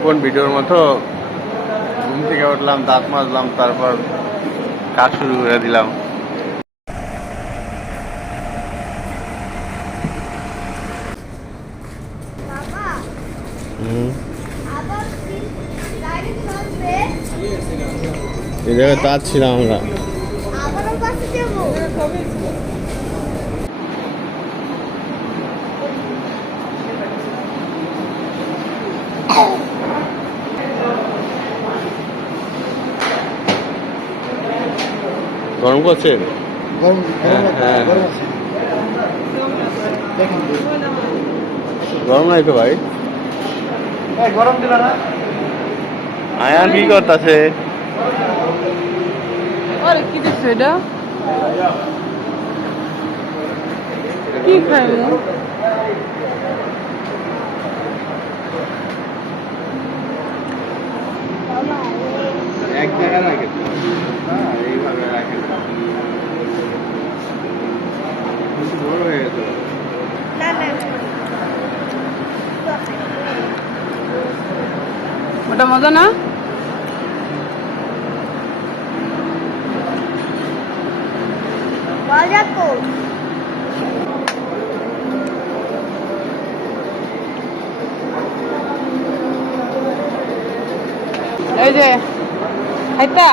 রিপন ভিডিওর মতো ঘুম থেকে উঠলাম দাঁত মাজলাম তারপর কাজ শুরু করে দিলাম। এই জায়গায় ছিলাম আমরা। গরম করছে গরম হ্যাঁ, হ্যাঁ। গরম নাই তো ভাই? গরম দিল না? আয়ান কি করতেছে? আরে কি দেখছ এটা? কি ওটা মজা না? মজা এই যে খাইতা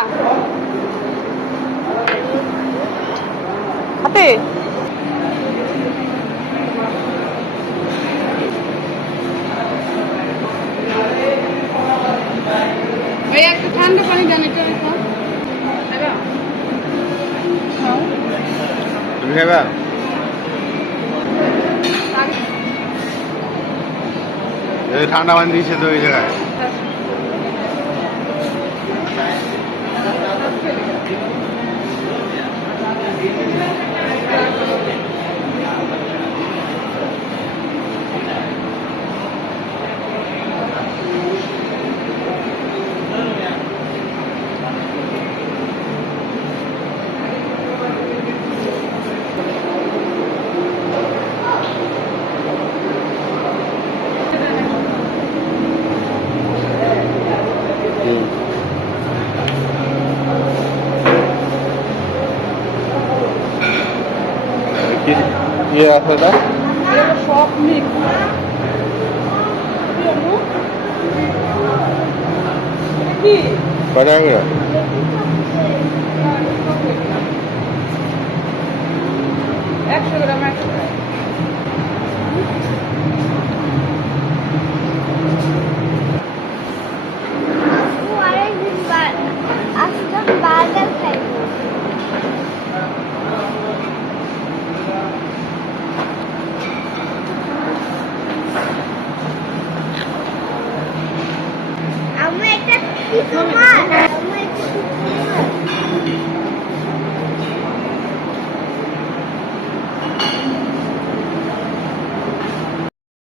হাতে ওই একটা ঠান্ডা পানি জানি এটা রেখো খাইবা? খাও। তুমি ঠান্ডা পানি দিয়েছে তো ওই জায়গায় কি আছে এটা এটা সব কি অনু? এটা কি কয় টাকা করে একশো গ্রাম একশো Mama,